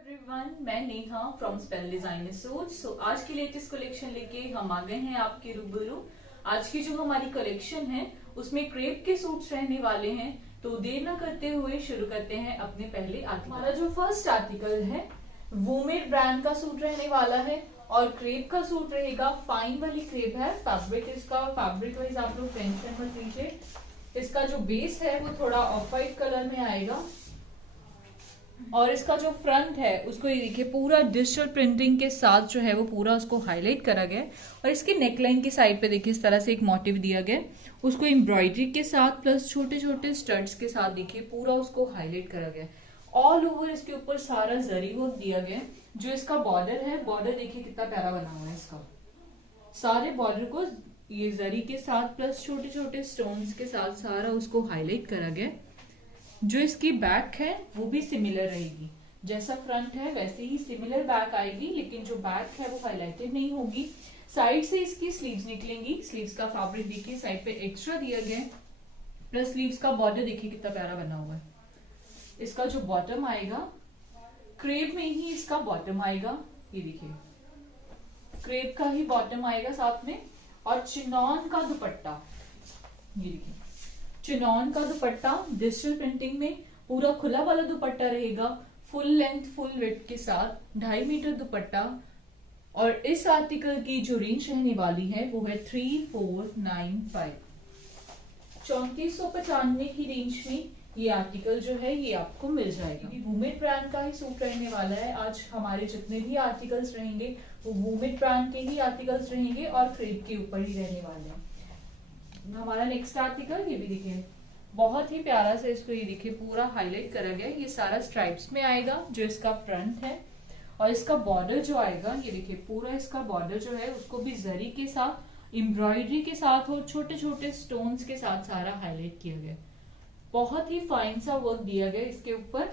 Everyone, मैं Neha from spell designer suits. आज की लेटेस्ट कलेक्शन लेके हम आ गए हैं आपके रूबरू। आज की जो हमारी कलेक्शन है उसमें क्रेप के सूट्स रहने वाले हैं, तो देर न करते हुए शुरू करते हैं अपने पहले आर्टिकल। हमारा जो फर्स्ट आर्टिकल है वूमेड ब्रांड का सूट रहने वाला है और क्रेप का सूट रहेगा। फाइन वाली क्रेप है, फैब्रिक इसका फैब्रिक वाइज आप लोग टेंशन मत लीजिए। इसका जो बेस है वो थोड़ा ऑफ वाइट कलर में आएगा और इसका जो फ्रंट है उसको ये देखिए पूरा डिजिटल प्रिंटिंग के साथ जो है वो पूरा उसको हाईलाइट करा गया है। और इसकी नेकलाइन की साइड पे देखिए इस तरह से एक मोटिव दिया गया है, उसको एम्ब्रॉयडरी के साथ प्लस छोटे छोटे स्टड्स के साथ देखिए पूरा उसको हाईलाइट करा गया है। ऑल ओवर इसके ऊपर सारा जरी वर्क दिया गया है। जो इसका बॉर्डर है, बॉर्डर देखिए कितना प्यारा बना हुआ है। इसका सारे बॉर्डर को ये जरी के साथ प्लस छोटे छोटे स्टोन्स के साथ सारा उसको हाईलाइट करा गया है। जो इसकी बैक है वो भी सिमिलर रहेगी, जैसा फ्रंट है वैसे ही सिमिलर बैक आएगी, लेकिन जो बैक है वो हाईलाइटेड नहीं होगी। साइड से इसकी स्लीव्स निकलेंगी। स्लीव्स का फैब्रिक देखिए साइड पे एक्स्ट्रा दिया गया है, प्लस स्लीव्स का बॉर्डर देखिए कितना प्यारा बना हुआ है। इसका जो बॉटम आएगा क्रेप में ही इसका बॉटम आएगा, ये देखिए क्रेप का ही बॉटम आएगा साथ में। और चिनॉन का दुपट्टा, ये देखिए चिनॉन का दुपट्टा डिजिटल प्रिंटिंग में पूरा खुला वाला दुपट्टा रहेगा, फुल लेंथ फुल विड्थ के साथ 2.5 मीटर दुपट्टा। और इस आर्टिकल की जो रेंज रहने वाली है वो है 3495। 3495 की रेंज में ये आर्टिकल जो है ये आपको मिल जाएगा। वूमेड ब्रांड का ही सूट रहने वाला है। आज हमारे जितने भी आर्टिकल्स रहेंगे वो वूमेड ब्रांड के ही आर्टिकल्स रहेंगे और क्रेप के ऊपर ही रहने वाले हैं। हमारा नेक्स्ट आर्टिकल ये भी देखिए बहुत ही प्यारा से इसको ये देखिए पूरा हाईलाइट करा गया। ये सारा स्ट्राइप्स में आएगा जो इसका फ्रंट है। और इसका बॉर्डर जो आएगा ये देखिए पूरा इसका बॉर्डर जो है उसको भी जरी के साथ एम्ब्रॉयडरी के साथ और छोटे छोटे स्टोन्स के साथ सारा हाईलाइट किया गया। बहुत ही फाइन सा वर्क दिया गया इसके ऊपर।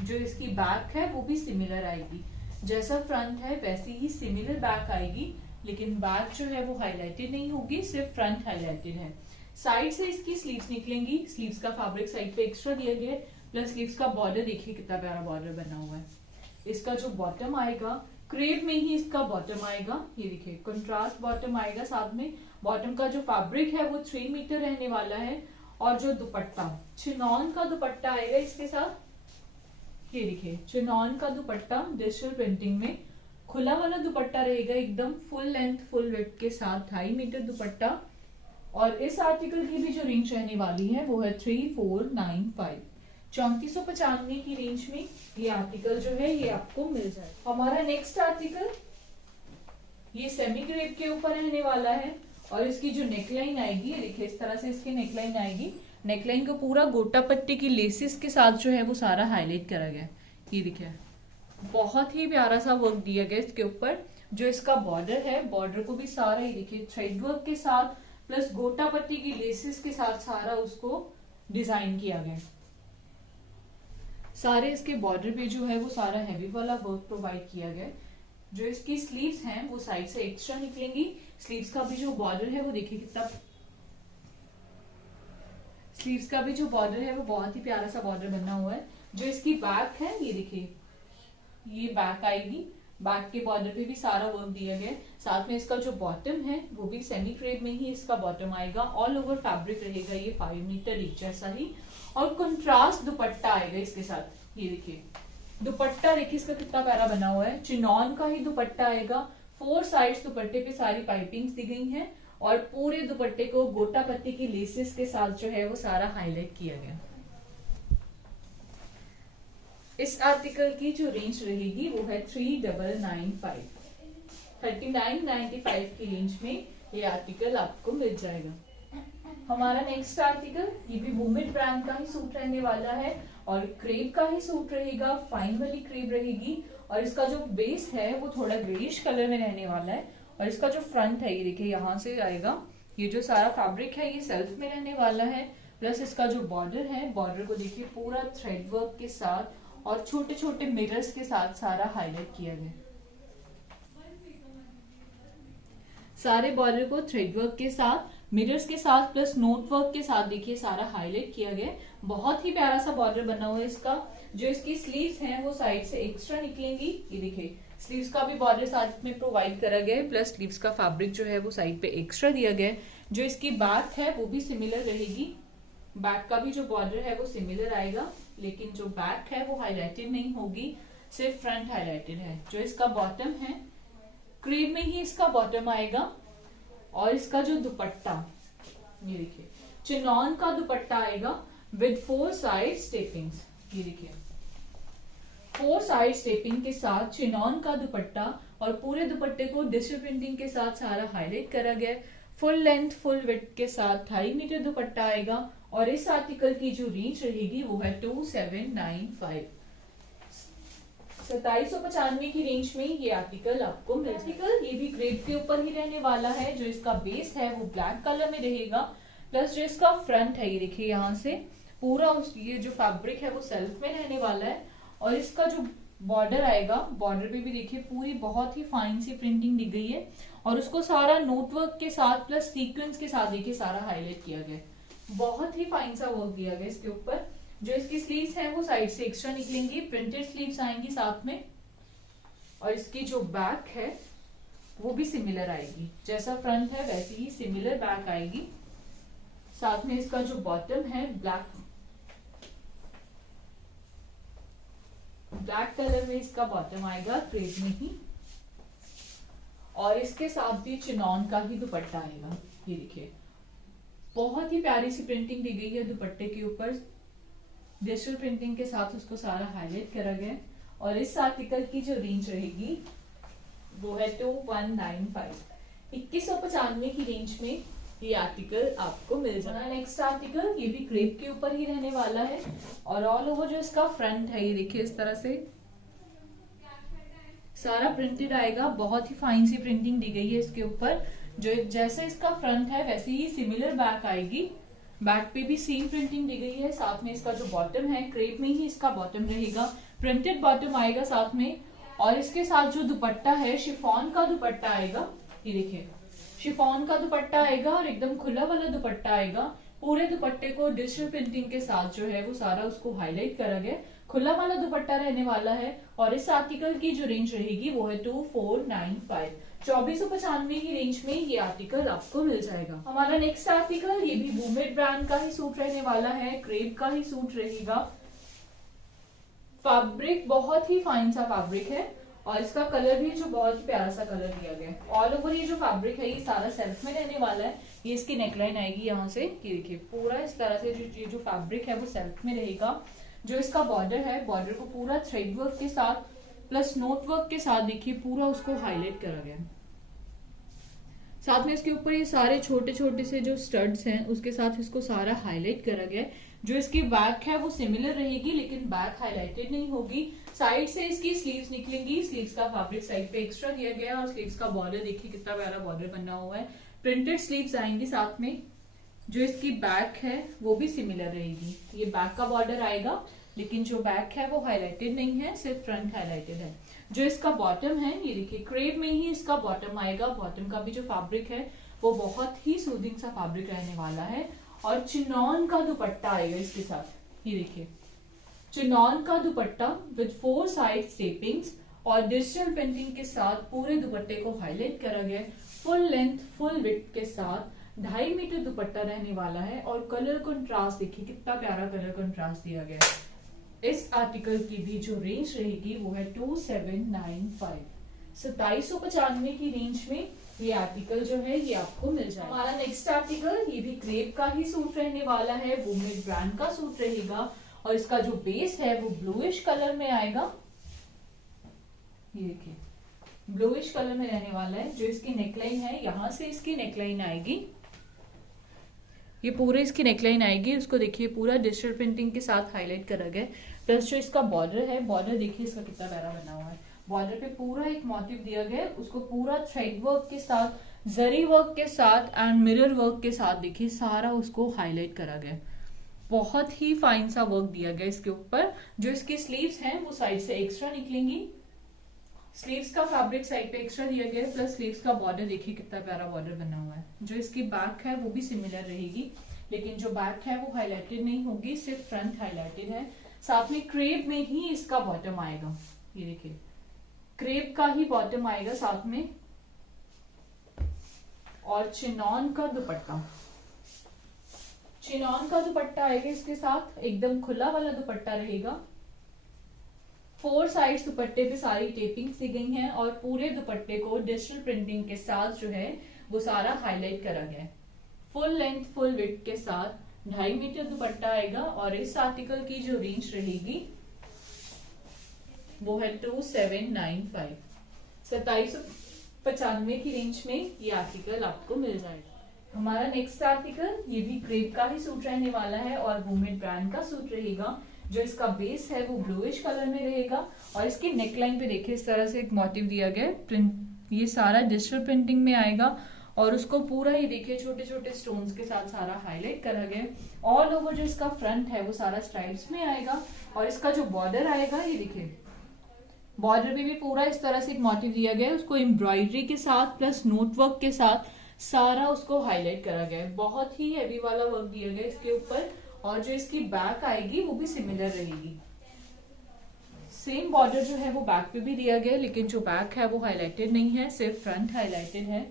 जो इसकी बैक है वो भी सिमिलर आएगी, जैसा फ्रंट है वैसी ही सिमिलर बैक आएगी, लेकिन बैक जो है वो हाईलाइटेड नहीं होगी, सिर्फ फ्रंट हाईलाइटेड है। साइड से इसकी स्लीव्स निकलेंगी। स्लीव्स का फैब्रिक साइड पे एक्स्ट्रा दिया गया है, प्लस स्लीव्स का बॉर्डर देखिए कितना प्यारा बॉर्डर बना हुआ है। इसका जो बॉटम आएगा क्रेप में ही इसका बॉटम आएगा, ये देखिए कंट्रास्ट बॉटम आएगा। साथ में बॉटम का जो फैब्रिक है वो 3 मीटर रहने वाला है। और जो दुपट्टा चिनॉन का दुपट्टा आएगा इसके साथ, ये देखिए चिनॉन का दुपट्टा डिजिटल प्रिंटिंग में खुला वाला दुपट्टा रहेगा, एकदम फुल लेंथ फुल विड्थ के साथ 2.5 मीटर दुपट्टा। और इस आर्टिकल की भी जो रेंज रहने वाली है वो है 3495। 3495 की रेंज में ये आर्टिकल जो है ये आपको मिल जाए। हमारा नेक्स्ट आर्टिकल ये सेमी क्रेप के ऊपर रहने वाला है। और इसकी जो नेकलाइन आएगी ये देखिए इस तरह से इसकी नेकलाइन आएगी। नेकलाइन को पूरा गोटा पट्टी की लेसिस के साथ जो है वो सारा हाईलाइट करा गया। ये देखिए बहुत ही प्यारा सा वर्क दिया गया इसके ऊपर। जो इसका बॉर्डर है बॉर्डर को भी सारा ये देखिए थ्रेड वर्क के साथ प्लस गोटा पट्टी की लेसिस के साथ सारा उसको डिजाइन किया गया। सारे इसके बॉर्डर पे जो है वो सारा हैवी वाला वर्क प्रोवाइड किया गया। जो इसकी स्लीव्स हैं वो साइड से एक्स्ट्रा निकलेंगी। स्लीव्स का भी जो बॉर्डर है वो देखिए कितना, स्लीव्स का भी जो बॉर्डर है वो बहुत ही प्यारा सा बॉर्डर बना हुआ है। जो इसकी बैक है ये देखिए ये बैक आएगी, बैक के बॉर्डर पे भी सारा वर्क दिया गया है। साथ में इसका जो बॉटम है वो भी सेमी क्रेप में ही इसका बॉटम आएगा। ऑल ओवर फैब्रिक रहेगा ये 5 मीटर ईच जैसा ही। और कंट्रास्ट दुपट्टा आएगा इसके साथ। ये देखिए दुपट्टा देखिए इसका कितना प्यारा बना हुआ है। चिनॉन का ही दुपट्टा आएगा। 4 साइड्स दुपट्टे पे सारी पाइपिंग्स दी गई हैं और पूरे दुपट्टे को गोटा पत्ती की लेसिस के साथ जो है वो सारा हाईलाइट किया गया। इस आर्टिकल की जो रेंज रहेगी वो है 3995। 3995 की रेंज में ये आर्टिकल आपको मिल जाएगा। हमारा नेक्स्ट आर्टिकल ये भी वूमेड ब्रांड का ही सूट रहने वाला है और क्रेप का ही सूट रहेगा। फाइन वाली क्रेप रहेगी और इसका जो बेस है वो थोड़ा ग्रेइश कलर में रहने वाला है। और इसका जो फ्रंट है ये देखिए यहाँ से आएगा। ये जो सारा फैब्रिक है ये सेल्फ में रहने वाला है। प्लस इसका जो बॉर्डर है बॉर्डर को देखिए पूरा थ्रेड वर्क के साथ और छोटे छोटे मिरर्स के साथ सारा हाईलाइट किया गया। सारे बॉर्डर को थ्रेड वर्क के साथ मिरर्स के साथ प्लस नोट वर्क के साथ देखिए सारा हाईलाइट किया गया। बहुत ही प्यारा सा बॉर्डर बना हुआ है इसका। जो इसकी स्लीव्स हैं वो साइड से एक्स्ट्रा निकलेंगी। ये देखिए स्लीव्स का भी बॉर्डर साथ में प्रोवाइड करा गया है, प्लस स्लीव्स का फैब्रिक जो है वो साइड पे एक्स्ट्रा दिया गया है। जो इसकी बैक है वो भी सिमिलर रहेगी। बैक का भी जो बॉर्डर है वो सिमिलर आएगा, लेकिन जो बैक है वो हाईलाइटेड नहीं होगी, सिर्फ फ्रंट हाईलाइटेड है। जो इसका बॉटम है क्रीम में ही इसका बॉटम आएगा। और इसका जो दुपट्टा, ये देखिए चिनॉन का दुपट्टा आएगा विद 4 साइड स्टेपिंग्स। ये देखिए 4 साइड स्टेपिंग के साथ चिनॉन का दुपट्टा, और पूरे दुपट्टे को डिजिटल प्रिंटिंग के साथ सारा हाईलाइट करा गया है। फुल लेंथ फुल विड्थ के साथ 2.5 मीटर दुपट्टा आएगा। और इस आर्टिकल की जो रेंज रहेगी वो है 2795। 2795 की रेंज में ये आर्टिकल आपको मिल जाएगा। ये भी क्रेप के ऊपर ही रहने वाला है। जो इसका बेस है वो ब्लैक कलर में रहेगा, प्लस जो इसका फ्रंट है ये देखिए यहाँ से पूरा ये जो फैब्रिक है वो सेल्फ में रहने वाला है। और इसका जो बॉर्डर आएगा, बॉर्डर पे भी देखिए पूरी बहुत ही फाइन सी प्रिंटिंग दी गई है, और उसको सारा नोटवर्क के साथ प्लस सीक्वेंस के साथ देखिए सारा हाईलाइट किया गया है। बहुत ही फाइन सा वर्क दिया गया इसके ऊपर। जो इसकी स्लीव्स हैं वो साइड से एक्स्ट्रा निकलेंगी, प्रिंटेड स्लीव्स आएंगी साथ में। और इसकी जो बैक है वो भी सिमिलर आएगी, जैसा फ्रंट है वैसे ही सिमिलर बैक आएगी। साथ में इसका जो बॉटम है ब्लैक कलर में इसका बॉटम आएगा, क्रेप में ही। और इसके साथ भी चिनॉन का ही दुपट्टा आएगा। ये देखिए बहुत ही प्यारी सी प्रिंटिंग दी गई है दुपट्टे के ऊपर, डिजिटल प्रिंटिंग के साथ उसको सारा हाईलाइट करा गया। और इस आर्टिकल की जो रेंज रहेगी वो है 2195। 2195 की रेंज में ये आर्टिकल आपको मिल जाना। नेक्स्ट आर्टिकल ये भी क्रेप के ऊपर ही रहने वाला है, और ऑल ओवर जो इसका फ्रंट है ये देखिए इस तरह से सारा प्रिंटेड आएगा। बहुत ही फाइन सी प्रिंटिंग दी गई है इसके ऊपर। जो जैसे इसका फ्रंट है वैसे ही सिमिलर बैक आएगी। बैक पे भी सेम प्रिंटिंग दी गई है। साथ में इसका जो बॉटम है क्रेप में ही इसका बॉटम रहेगा, प्रिंटेड बॉटम आएगा साथ में। और इसके साथ जो दुपट्टा है शिफॉन का दुपट्टा आएगा। ये देखिए शिफॉन का दुपट्टा आएगा और एकदम खुला वाला दुपट्टा आएगा। पूरे दुपट्टे को डिजिटल प्रिंटिंग के साथ जो है वो सारा उसको हाईलाइट करा गया। खुला वाला दुपट्टा रहने वाला है। और इस आर्टिकल की जो रेंज रहेगी वो है 2495। 2495 की रेंज में ये आर्टिकल आपको मिल जाएगा। हमारा नेक्स्ट आर्टिकल ये भी वूमेड ब्रांड का ही सूट रहने वाला है, क्रेप का ही सूट रहेगा। फैब्रिक बहुत ही फाइन सा फैब्रिक है, और इसका कलर भी जो बहुत ही प्यारा सा कलर दिया गया है। ऑल ओवर ये जो फैब्रिक है ये सारा सेल्फ में रहने वाला है। ये इसकी नेकलाइन आएगी यहाँ से, ये देखिए पूरा इस तरह से जो फैब्रिक है वो सेल्फ में रहेगा। जो इसका बॉर्डर है, बॉर्डर को पूरा थ्रेड वर्क के साथ प्लस नोट वर्क के साथ देखिए पूरा उसको हाईलाइट करा गया। साथ में इसके ऊपर ये सारे छोटे छोटे से जो स्टड्स हैं उसके साथ इसको सारा हाईलाइट करा गया है। जो इसकी बैक है वो सिमिलर रहेगी, लेकिन बैक हाईलाइटेड नहीं होगी। साइड से इसकी स्लीव्स निकलेंगी। स्लीव्स का फैब्रिक साइड पे एक्स्ट्रा दिया गया है, और स्लीव्स का बॉर्डर देखिए कितना प्यारा बॉर्डर बना हुआ है। प्रिंटेड स्लीव्स आएंगी साथ में। जो इसकी बैक है वो भी सिमिलर रहेगी। ये बैक का बॉर्डर आएगा, लेकिन जो बैक है वो हाईलाइटेड नहीं है, सिर्फ फ्रंट हाईलाइटेड है। जो इसका बॉटम है ये देखिए क्रेप में ही इसका बॉटम आएगा। बॉटम का भी जो फैब्रिक है वो बहुत ही सूदिंग सा फैब्रिक रहने वाला है। और चिनॉन का दुपट्टा आएगा इसके साथ। ये देखिए चिनॉन का दुपट्टा विद 4 साइड स्टेपिंग्स, और डिजिटल प्रिंटिंग के साथ पूरे दुपट्टे को हाईलाइट करा गया। फुल लेंथ फुल विड्थ के साथ 2.5 मीटर दुपट्टा रहने वाला है। और कलर कंट्रास्ट देखिए कितना प्यारा कलर कंट्रास्ट दिया गया है। इस आर्टिकल की भी जो रेंज रहेगी वो है 2795। 2795 की रेंज में ये आर्टिकल जो है ये आपको मिल जाएगा। हमारा नेक्स्ट आर्टिकल ये भी क्रेप का ही सूट रहने वाला है, वूमेड ब्रांड का सूट रहेगा। और इसका जो बेस है वो ब्लूइश कलर में आएगा। ये देखिए ब्लूइश कलर में रहने वाला है। जो इसकी नेकलाइन है यहाँ से इसकी नेकलाइन आएगी, ये पूरे इसकी नेकलाइन आएगी। उसको देखिए पूरा डिजिटल प्रिंटिंग के साथ हाईलाइट करा गया। प्लस जो इसका बॉर्डर है, बॉर्डर देखिए इसका कितना प्यारा बना हुआ है। बॉर्डर पे पूरा एक मोटिव दिया गया है, उसको पूरा थ्रेड वर्क के साथ, जरी वर्क के साथ एंड मिरर वर्क के साथ देखिए सारा उसको हाईलाइट करा गया। बहुत ही फाइन सा वर्क दिया गया इसके ऊपर। जो इसकी स्लीव्स हैं वो साइड से एक्स्ट्रा निकलेंगी। स्लीव्स का फैब्रिक साइड पे एक्स्ट्रा दिया गया है, प्लस स्लीव्स का बॉर्डर देखिए कितना प्यारा बॉर्डर बना हुआ है। जो इसकी बैक है वो भी सिमिलर रहेगी। लेकिन जो बैक है वो हाईलाइटेड नहीं होगी, सिर्फ फ्रंट हाईलाइटेड है। साथ में क्रेप में ही इसका बॉटम आएगा, ये देखिए क्रेप का ही बॉटम आएगा साथ में, और चिनॉन का दुपट्टा, चिनॉन का दुपट्टा आएगा इसके साथ, एकदम खुला वाला दुपट्टा रहेगा। 4 साइड्स दुपट्टे पे सारी टेपिंग दी गई हैं और पूरे दुपट्टे को डिजिटल प्रिंटिंग के साथ जो है वो सारा हाईलाइट करा गया है। फुल लेंथ फुल विड्थ के साथ 2.5 मीटर दुपट्टा आएगा और इस आर्टिकल की जो रेंज रहेगी वो है 2795, 2795 की रेंज में ये आर्टिकल आपको मिल जाएगा। हमारा नेक्स्ट आर्टिकल ये भी क्रेप का ही सूट रहने वाला है और वूमेन ब्रांड का सूट रहेगा। जो इसका बेस है वो ब्लूइश कलर में रहेगा और इसकी नेकलाइन पे देखिए इस तरह से एक मोटिव दिया गया है, प्रिंट, ये सारा डिजिटल प्रिंटिंग में आएगा और उसको पूरा ये देखिए छोटे छोटे स्टोन्स के साथ सारा हाईलाइट करा गया है। ऑल ओवर जो इसका फ्रंट है वो सारा स्ट्राइप्स में आएगा और इसका जो बॉर्डर आएगा ये देखिए बॉर्डर पे भी पूरा इस तरह से एक मोटिव दिया गया है, उसको एम्ब्रॉयडरी के साथ प्लस नोटवर्क के साथ सारा उसको हाईलाइट करा गया है। बहुत ही हैवी वाला वर्क दिया गया है इसके ऊपर और जो इसकी बैक आएगी वो भी सिमिलर रहेगी। सेम बॉर्डर जो है वो बैक पे भी दिया गया है, लेकिन जो बैक है वो हाईलाइटेड नहीं है, सिर्फ फ्रंट हाईलाइटेड है।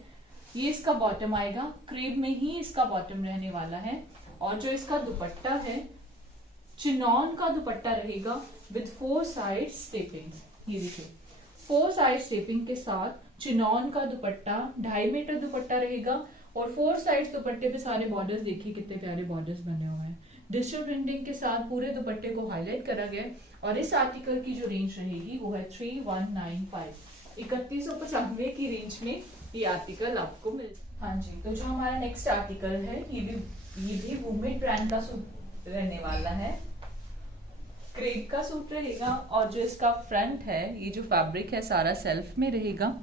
ये इसका बॉटम आएगा, क्रेप में ही इसका बॉटम रहने वाला है और जो इसका दुपट्टा है चिनॉन का दुपट्टा रहेगा विद 4 साइड स्टेपिंग। ये देखिए 4 साइड स्टेपिंग के साथ चिनॉन का दुपट्टा 2.5 मीटर दुपट्टा रहेगा और 4 साइड दुपट्टे पे सारे बॉर्डर्स देखिए कितने प्यारे बॉर्डर्स बने हुए हैं। डिजिटल प्रिंटिंग के साथ पूरे दुपट्टे को हाईलाइट करा गया और इस आर्टिकल की जो रेंज रहेगी वो है 3195, 3195 की रेंज में ये आर्टिकल आपको मिल। हाँ जी, तो जो हमारा नेक्स्ट आर्टिकल है ये भी वूमेन ब्रांड का सूट रहने वाला है, क्रेप का सूट रहेगा और जो इसका फ्रंट है ये जो फैब्रिक है सारा सेल्फ में रहेगा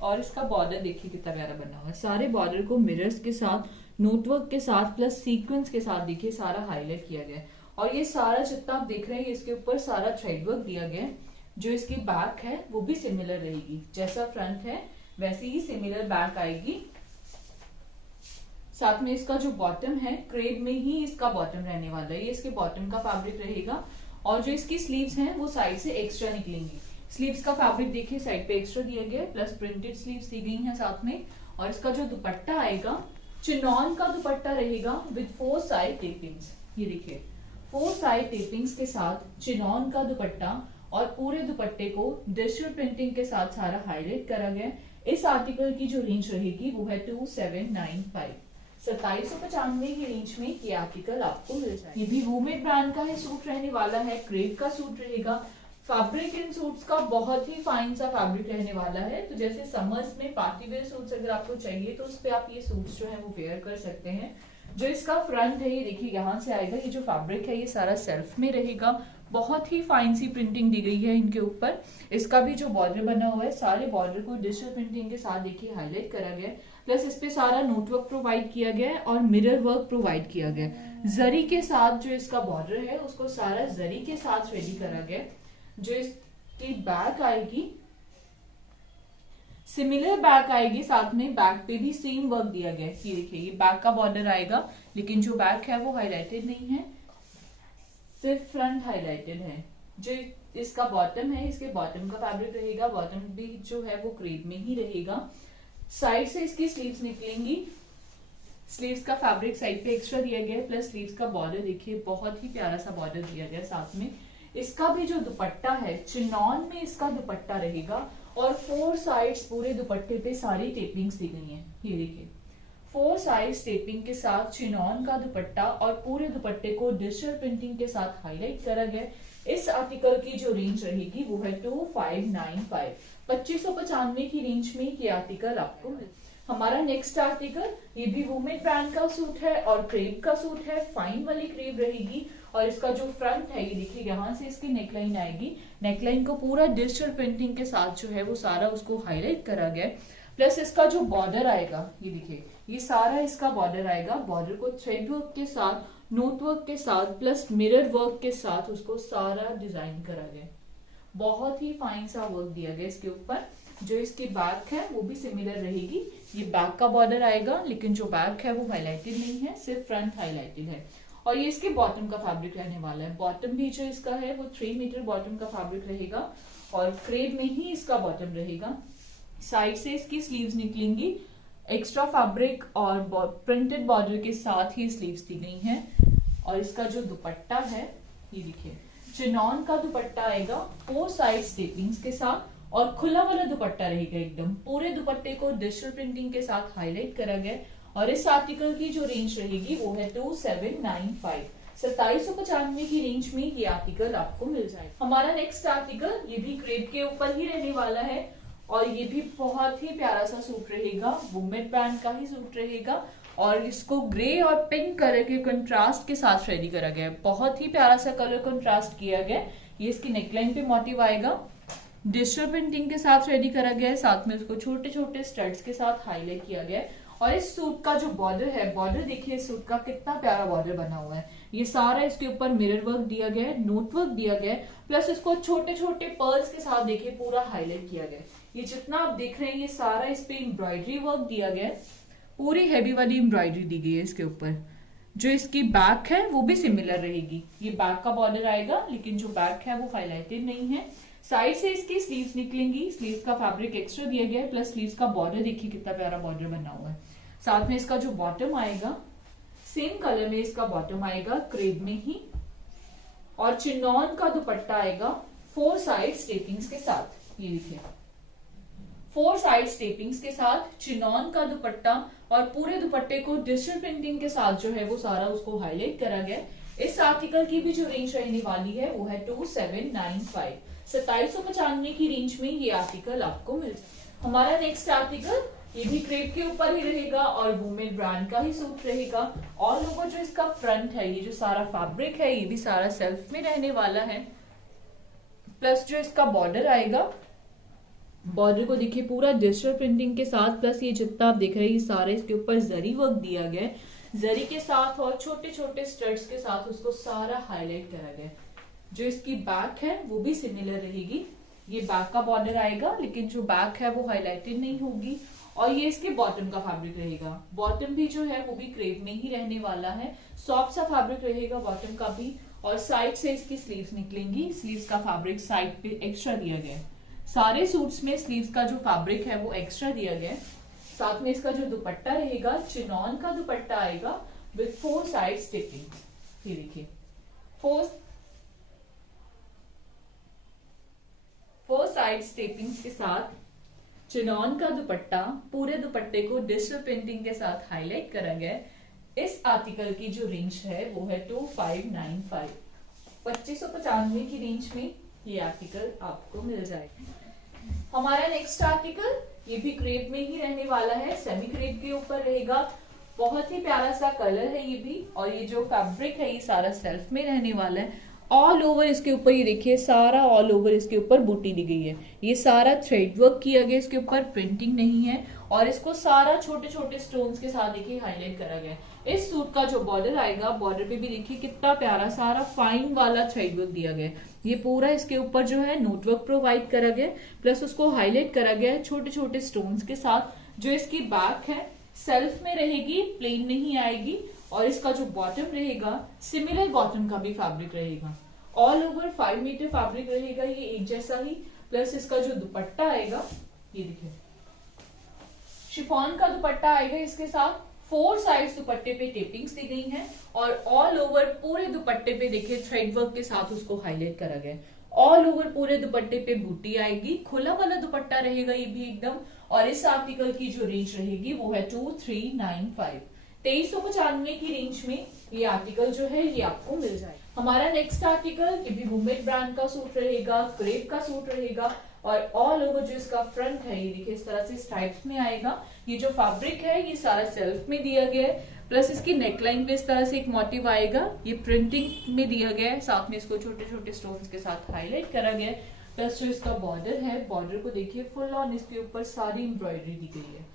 और इसका बॉर्डर देखिए कितना प्यारा बना हुआ है। सारे बॉर्डर को मिरर्स के साथ नोटवर्क के साथ प्लस सीक्वेंस के साथ देखिए सारा हाईलाइट किया गया है और ये सारा जितना आप देख रहे हैं इसके ऊपर सारा थ्रेड वर्क दिया गया है। जो इसकी बैक है वो भी सिमिलर रहेगी, जैसा फ्रंट है वैसे ही सिमिलर बैक आएगी। साथ में इसका जो बॉटम है क्रेप में ही इसका बॉटम रहने वाला है, ये इसके बॉटम का फैब्रिक रहेगा और जो इसकी स्लीव्स हैं वो साइड से एक्स्ट्रा निकलेंगी। स्लीव्स का फैब्रिक देखिए साइड पे एक्स्ट्रा दिया गया है प्लस प्रिंटेड स्लीव्स दी गई हैं साथ में और इसका जो दुपट्टा आएगा चिनॉन का दुपट्टा रहेगा विद 4 साइड टेपिंग्स। ये देखिए 4 साइड टेपिंग्स के साथ चिनॉन का दुपट्टा और पूरे दुपट्टे को डिजिटल प्रिंटिंग के साथ सारा हाईलाइट करा गया। इस आर्टिकल की जो रेंज रहेगी वो है 2795, 2795 की रेंज में ये आर्टिकल आपको मिल जाएगा। ये भी वूमेन ब्रांड का है सूट रहने वाला है, क्रेप का सूट रहेगा। फैब्रिक इन सूट्स का बहुत ही फाइन सा फैब्रिक रहने वाला है, तो जैसे समर्स में पार्टी वेयर सूट्स अगर आपको चाहिए तो उस पे आप ये सूट्स जो है वो वेयर कर सकते हैं। जो इसका फ्रंट है ये देखिए यहाँ से आएगा, ये जो फैब्रिक है ये सारा सेल्फ में रहेगा, बहुत ही फाइन सी प्रिंटिंग दी गई है इनके ऊपर। इसका भी जो बॉर्डर बना हुआ है सारे बॉर्डर को डिजिटल प्रिंटिंग के साथ देखिए हाईलाइट करा गया है, प्लस इस पे सारा नोटवर्क प्रोवाइड किया गया है और मिरर वर्क प्रोवाइड किया गया है। जरी के साथ जो इसका बॉर्डर है उसको सारा जरी के साथ रेडी करा गया। जो इसकी बैक आएगी सिमिलर बैक आएगी, साथ में बैक पे भी सेम वर्क दिया गया है। ये देखिए ये बैक का बॉर्डर आएगा, लेकिन जो बैक है वो हाईलाइटेड नहीं है, सिर्फ फ्रंट हाईलाइटेड है। जो इसका बॉटम है इसके बॉटम का फैब्रिक रहेगा, बॉटम भी जो है वो क्रेप में ही रहेगा। साइड से इसकी स्लीव्स निकलेंगी, स्लीव्स का फैब्रिक साइड पे एक्स्ट्रा दिया गया है, प्लस स्लीव्स का बॉर्डर देखिए बहुत ही प्यारा सा बॉर्डर दिया गया है साथ में। इसका भी जो दुपट्टा है चिनॉन में इसका दुपट्टा रहेगा और 4 साइड्स पूरे दुपट्टे पे सारी टेपिंग्स दी गई हैं। ये देखिए 4 साइड्स टेपिंग के साथ चिनॉन का दुपट्टा और पूरे दुपट्टे को डिजिटल प्रिंटिंग के साथ हाईलाइट करा गया। इस आर्टिकल की जो रेंज रहेगी वो है 2595, 2595 की रेंज में ये आर्टिकल आपको मिल। हमारा नेक्स्ट आर्टिकल ये भी वुमेन ब्रांड का सूट है और क्रेप का सूट है, फाइन वाली क्रेप रहेगी और इसका जो फ्रंट है ये देखिए यहाँ से इसकी नेकलाइन आएगी, नेकलाइन को पूरा डिजिटल प्रिंटिंग के साथ जो है वो सारा उसको हाईलाइट करा गया। प्लस इसका जो बॉर्डर आएगा ये देखिए ये सारा इसका बॉर्डर आएगा, बॉर्डर को थ्रेड वर्क के साथ नोट वर्क के साथ प्लस मिरर वर्क के साथ उसको सारा डिजाइन करा गया। बहुत ही फाइन सा वर्क दिया गया इसके ऊपर जो इसकी बैक है वो भी सिमिलर रहेगी। ये बैक का बॉर्डर आएगा, लेकिन जो बैक है वो हाईलाइटेड नहीं है, सिर्फ फ्रंट हाईलाइटेड है। और ये इसके बॉटम का फैब्रिक रहने वाला है। बॉटम भी जो इसका है वो 3 मीटर बॉटम का फैब्रिक रहेगा और क्रेप में ही इसका बॉटम रहेगा। साइड से इसकी स्लीव्स निकलेंगी एक्स्ट्रा फैब्रिक और प्रिंटेड बॉर्डर के साथ ही स्लीव्स दी गई हैं। और इसका जो दुपट्टा है ये देखिए, चिनॉन का दुपट्टा आएगा 4 साइड स्टेपिंग्स के साथ और खुला वाला दुपट्टा रहेगा एकदम। पूरे दुपट्टे को डिजिटल प्रिंटिंग के साथ हाईलाइट करा गया। और इस आर्टिकल की जो रेंज रहेगी वो है 2795। 2795 की रेंज में ये आर्टिकल आपको मिल जाएगा। हमारा नेक्स्ट आर्टिकल ये भी क्रेप के ऊपर ही रहने वाला है और ये भी बहुत ही प्यारा सा सूट रहेगा। वुमेन ब्रांड का ही सूट रहेगा और इसको ग्रे और पिंक कलर के कंट्रास्ट के साथ रेडी करा गया है। बहुत ही प्यारा सा कलर कंट्रास्ट किया गया। ये इसकी नेकलाइन पे मोटिव आएगा, डिजिटल प्रिंटिंग के साथ रेडी करा गया है। साथ में उसको छोटे छोटे स्टड्स के साथ हाईलाइट किया गया है। और इस सूट का जो बॉर्डर है, बॉर्डर देखिए इस सूट का कितना प्यारा बॉर्डर बना हुआ है। ये सारा इसके ऊपर मिरर वर्क दिया गया है, नोट वर्क दिया गया है, प्लस इसको छोटे छोटे पर्ल्स के साथ देखिए पूरा हाईलाइट किया गया है। ये जितना आप देख रहे हैं ये सारा इस पे एम्ब्रॉयडरी वर्क दिया गया है, पूरी हैवी वाली एम्ब्रॉयडरी दी गई है इसके ऊपर। जो इसकी बैक है वो भी सिमिलर रहेगी। ये बैक का बॉर्डर आएगा, लेकिन जो बैक है वो हाईलाइटेड नहीं है। साइड से इसकी स्लीव्स निकलेंगी, स्लीव्स का फैब्रिक एक्स्ट्रा दिया गया है, प्लस स्लीव्स का बॉर्डर देखिए कितना प्यारा बॉर्डर बना हुआ है। साथ में इसका जो बॉटम आएगा सेम कलर में इसका बॉटम आएगा क्रेप में ही। और चिनॉन का दुपट्टा आएगा 4 साइड स्टेपिंग्स के साथ। ये देखिए 4 साइड स्टेपिंग्स के साथ चिनॉन का दुपट्टा और पूरे दुपट्टे को डिजिटल प्रिंटिंग के साथ जो है वो सारा उसको हाईलाइट करा गया। इस आर्टिकल की भी जो रेंज रहने वाली है वो है 2795। 2795 की रेंज में ये आर्टिकल आपको मिल जाएगा। हमारा नेक्स्ट आर्टिकल ये भी क्रेप के ऊपर ही रहेगा और वुमेन ब्रांड का ही सूट रहेगा। ऑल ओवर जो इसका फ्रंट है, ये जो सारा फैब्रिक है ये भी सारा सेल्फ में रहने वाला है। प्लस जो इसका बॉर्डर आएगा, बॉर्डर को देखिए पूरा डिजिटल प्रिंटिंग के साथ, प्लस ये जितना आप देख रहे हैं ये सारे इसके ऊपर जरी वर्क दिया गया है। जरी के साथ और छोटे छोटे स्टड्स के साथ उसको सारा हाईलाइट करा गया। जो इसकी बैक है वो भी सिमिलर रहेगी। ये बैक का बॉर्डर आएगा, लेकिन जो बैक है वो हाईलाइटेड नहीं होगी। और ये इसके बॉटम का फैब्रिक रहेगा। बॉटम भी जो है वो भी क्रेप में ही रहने वाला है। सॉफ्ट सा फैब्रिक रहेगा बॉटम का भी। और साइड से इसकी स्लीव्स निकलेंगी, स्लीव्स का फैब्रिक साइड पे एक्स्ट्रा दिया गया है। सारे सूट्स में स्लीव्स का जो फैब्रिक है वो एक्स्ट्रा दिया गया है। साथ में इसका जो दुपट्टा रहेगा चिनॉन का दुपट्टा आएगा विद 4 साइड स्टिचिंग। ये देखिए 4 साइड स्टेपिंग्स के साथ चिनॉन का दुपट्टा, पूरे दुपट्टे को डिजिटल प्रिंटिंग के साथ हाईलाइट करा गया है। इस आर्टिकल की जो रेंज है वो है 2595। 2595 की रेंज में ये आर्टिकल आपको मिल जाएगा। हमारा नेक्स्ट आर्टिकल ये भी क्रेप में ही रहने वाला है, सेमी क्रेप के ऊपर रहेगा। बहुत ही प्यारा सा कलर है ये भी। और ये जो फैब्रिक है ये सारा सेल्फ में रहने वाला है। ऑल ओवर इसके ऊपर ये देखिए सारा ऑल ओवर इसके ऊपर बूटी दी गई है। ये सारा थ्रेड वर्क किया गया, इसके ऊपर प्रिंटिंग नहीं है। और इसको सारा छोटे छोटे स्टोन्स के साथ देखिए हाईलाइट करा गया है। इस सूट का जो बॉर्डर आएगा, बॉर्डर पे भी देखिए कितना प्यारा सारा फाइन वाला थ्रेड वर्क दिया गया है। ये पूरा इसके ऊपर जो है नोटवर्क प्रोवाइड करा गया, प्लस उसको हाईलाइट करा गया है छोटे छोटे स्टोन्स के साथ। जो इसकी बैक है सेल्फ में रहेगी, प्लेन नहीं आएगी। और इसका जो बॉटम रहेगा सिमिलर बॉटम का भी फैब्रिक रहेगा। ऑल ओवर 5 मीटर फैब्रिक रहेगा ये एक जैसा ही। प्लस इसका जो दुपट्टा आएगा ये देखिए शिफॉन का दुपट्टा आएगा इसके साथ। 4 साइड्स दुपट्टे पे टेपिंग्स दी गई हैं और ऑल ओवर पूरे दुपट्टे पे देखिए थ्रेड वर्क के साथ उसको हाईलाइट करा गया है। ऑल ओवर पूरे दुपट्टे पे बूटी आएगी, खुला वाला दुपट्टा रहेगा ये भी एकदम। और इस आर्टिकल की जो रेंज रहेगी वो है 2395। 2395 की रेंज में ये आर्टिकल जो है ये आपको मिल जाएगा। हमारा नेक्स्ट आर्टिकल ये भी वुमेन ब्रांड का सूट रहेगा, क्रेप का सूट रहेगा। और ऑल ओवर जो इसका फ्रंट है ये देखिए इस तरह से स्ट्राइप्स में आएगा। ये जो फैब्रिक है ये सारा सेल्फ में दिया गया है। प्लस इसकी नेकलाइन पे इस तरह से एक मोटिव आएगा, ये प्रिंटिंग में दिया गया है। साथ में इसको छोटे छोटे स्टोन्स के साथ हाईलाइट करा गया है। प्लस जो इसका बॉर्डर है, बॉर्डर को देखिए फुल ऑन इसके ऊपर सारी एम्ब्रॉयडरी दी गई है।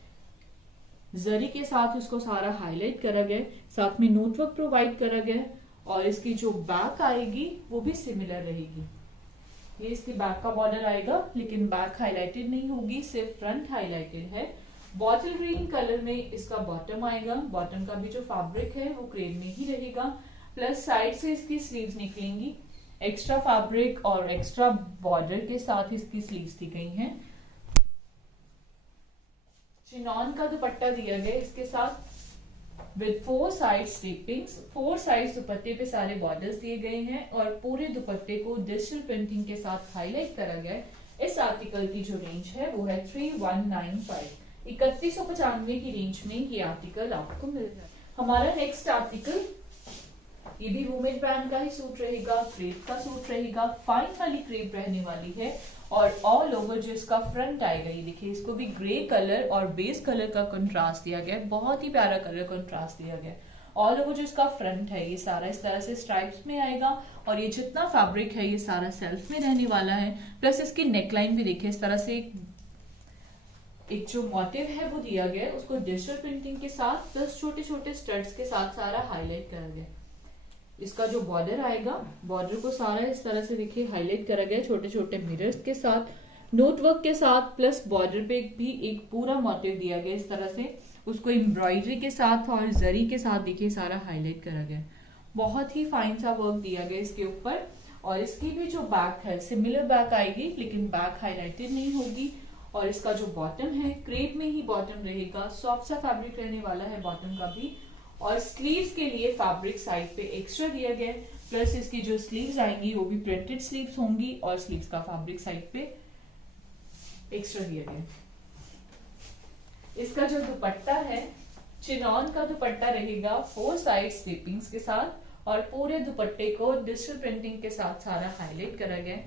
जरी के साथ उसको सारा हाईलाइट करा गया है। साथ में नोटवर्क प्रोवाइड करा गया है। और इसकी जो बैक आएगी वो भी सिमिलर रहेगी। ये इसके बैक का बॉर्डर आएगा, लेकिन बैक हाईलाइटेड नहीं होगी, सिर्फ फ्रंट हाईलाइटेड है। बॉटल ग्रीन कलर में इसका बॉटम आएगा। बॉटम का भी जो फैब्रिक है वो क्रेप में ही रहेगा, प्लस साइड से इसकी स्लीव्स निकलेंगी। एक्स्ट्रा फैब्रिक और एक्स्ट्रा बॉर्डर के साथ इसकी स्लीव्स दी गई हैं। चिनॉन का दुपट्टा दिया गया इसके साथ विद 4 साइड स्ट्रिपिंग्स। 4 साइड दुपट्टे पे सारे बॉर्डर्स दिए गए हैं और पूरे दुपट्टे को डिजिटल प्रिंटिंग के साथ हाईलाइट करा गया है। इस आर्टिकल की जो रेंज है वो है 3195, 3195 की रेंज में ये आर्टिकल आपको मिल जाए। हमारा नेक्स्ट आर्टिकल, ये भी वूमेन ब्रांड का ही सूट रहेगा, क्रेप का सूट रहेगा। फाइन वाली क्रेप रहने वाली है और ऑल ओवर जो इसका फ्रंट आएगा, ये देखिए इसको भी ग्रे कलर और बेस कलर का कंट्रास्ट दिया गया है, बहुत ही प्यारा कलर कंट्रास्ट दिया गया है। ऑल ओवर जो इसका फ्रंट है ये सारा इस तरह से स्ट्राइप्स में आएगा और ये जितना फैब्रिक है ये सारा सेल्फ में रहने वाला है। प्लस इसकी नेकलाइन भी देखिए इस तरह से एक जो मोटिव है वो दिया गया है, उसको डिजिटल प्रिंटिंग के साथ प्लस छोटे छोटे स्टड्स के साथ सारा हाईलाइट करा गया। इसका जो बॉर्डर आएगा, बॉर्डर को सारा इस तरह से देखिए हाईलाइट करा गया छोटे छोटे मिरर्स के साथ, नोटवर्क के साथ, प्लस बॉर्डर पे भी एक पूरा मोटिव दिया गया इस तरह से, उसको एम्ब्रॉयडरी के साथ और जरी के साथ देखिए सारा हाईलाइट करा गया। बहुत ही फाइन सा वर्क दिया गया इसके ऊपर। और इसकी भी जो बैक है सिमिलर बैक आएगी, लेकिन बैक हाईलाइटेड नहीं होगी। और इसका जो बॉटम है क्रेप में ही बॉटम रहेगा, सॉफ्ट सा फैब्रिक रहने वाला है बॉटम का भी। और स्लीव्स के लिए फैब्रिक साइड पे एक्स्ट्रा दिया गया है, प्लस इसकी जो स्लीव्स आएंगी वो भी प्रिंटेड स्लीव्स होंगी और स्लीव्स का फैब्रिक साइड पे एक्स्ट्रा दिया गया। इसका जो दुपट्टा है चिनॉन का दुपट्टा रहेगा 4 साइड स्लिपिंग्स के साथ और पूरे दुपट्टे को डिजिटल प्रिंटिंग के साथ सारा हाईलाइट करा गया।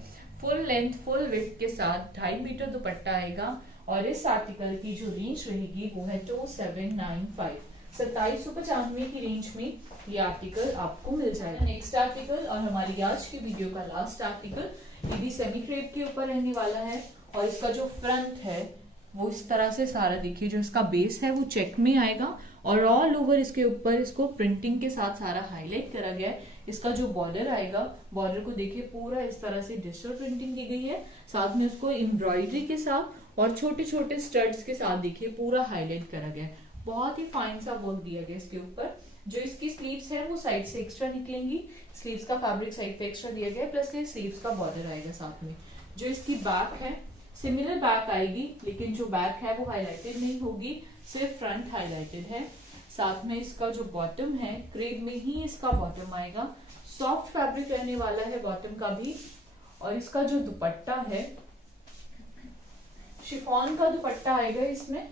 फुल लेंथ फुल विड्थ के साथ 2.5 मीटर दुपट्टा आएगा और इस आर्टिकल की जो रेंज रहेगी वो है 2795, 2795 की रेंज में ये आर्टिकल आपको मिल जाएगा। नेक्स्ट आर्टिकल और हमारी आज की वीडियो का लास्ट आर्टिकल, ये भी सेमी क्रेप के ऊपर रहने वाला है और इसका जो फ्रंट है वो इस तरह से सारा देखिए, जो इसका बेस है वो चेक में आएगा और ऑल ओवर इसके ऊपर इसको प्रिंटिंग के साथ सारा हाईलाइट करा गया है। इसका जो बॉर्डर आएगा, बॉर्डर को देखिए पूरा इस तरह से डिजिटल प्रिंटिंग की गई है, साथ में उसको एम्ब्रॉयडरी के साथ और छोटे छोटे स्टड्स के साथ देखिए पूरा हाईलाइट करा गया है। बहुत ही फाइन सा वर्क दिया गया इसके ऊपर। जो इसकी स्लीव्स है वो साइड से एक्स्ट्रा निकलेंगी, स्लीव्स का फैब्रिक साइड पे एक्स्ट्रा दिया गया है, प्लस ये स्लीव्स का बॉर्डर आएगा साथ में। जो इसकी बैक है सिमिलर बैक आएगी, लेकिन जो बैक है वो हाईलाइटेड नहीं होगी, सिर्फ फ्रंट हाईलाइटेड है। साथ में इसका जो बॉटम है क्रेप में ही इसका बॉटम आएगा, सॉफ्ट फैब्रिक रहने वाला है बॉटम का भी। और इसका जो दुपट्टा है शिफॉन का दुपट्टा आएगा इसमें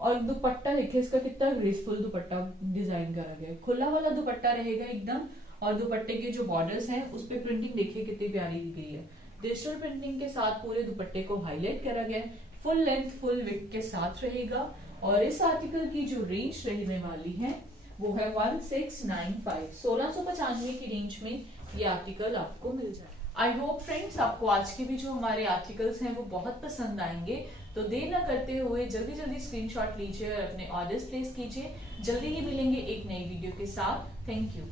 और दुपट्टा देखिए इसका कितना ग्रेसफुल दुपट्टा डिजाइन करा गया है, खुला वाला दुपट्टा रहेगा एकदम। और दुपट्टे के जो बॉर्डर्स हैं उस पे प्रिंटिंग देखिए कितनी प्यारी दी गई है, डिजिटल प्रिंटिंग के साथ पूरे दुपट्टे को हाईलाइट करा गया है। फुल लेंथ फुल विड्थ के साथ रहेगा और इस आर्टिकल की जो रेंज रहने वाली है वो है 1695, 1695 की रेंज में ये आर्टिकल आपको मिल जाए। आई होप फ्रेंड्स आपको आज के भी जो हमारे आर्टिकल्स हैं वो बहुत पसंद आएंगे, तो देर न करते हुए जल्दी जल्दी स्क्रीनशॉट लीजिए और अपने ऑर्डर्स प्लेस कीजिए। जल्दी ही मिलेंगे एक नई वीडियो के साथ। Thank you.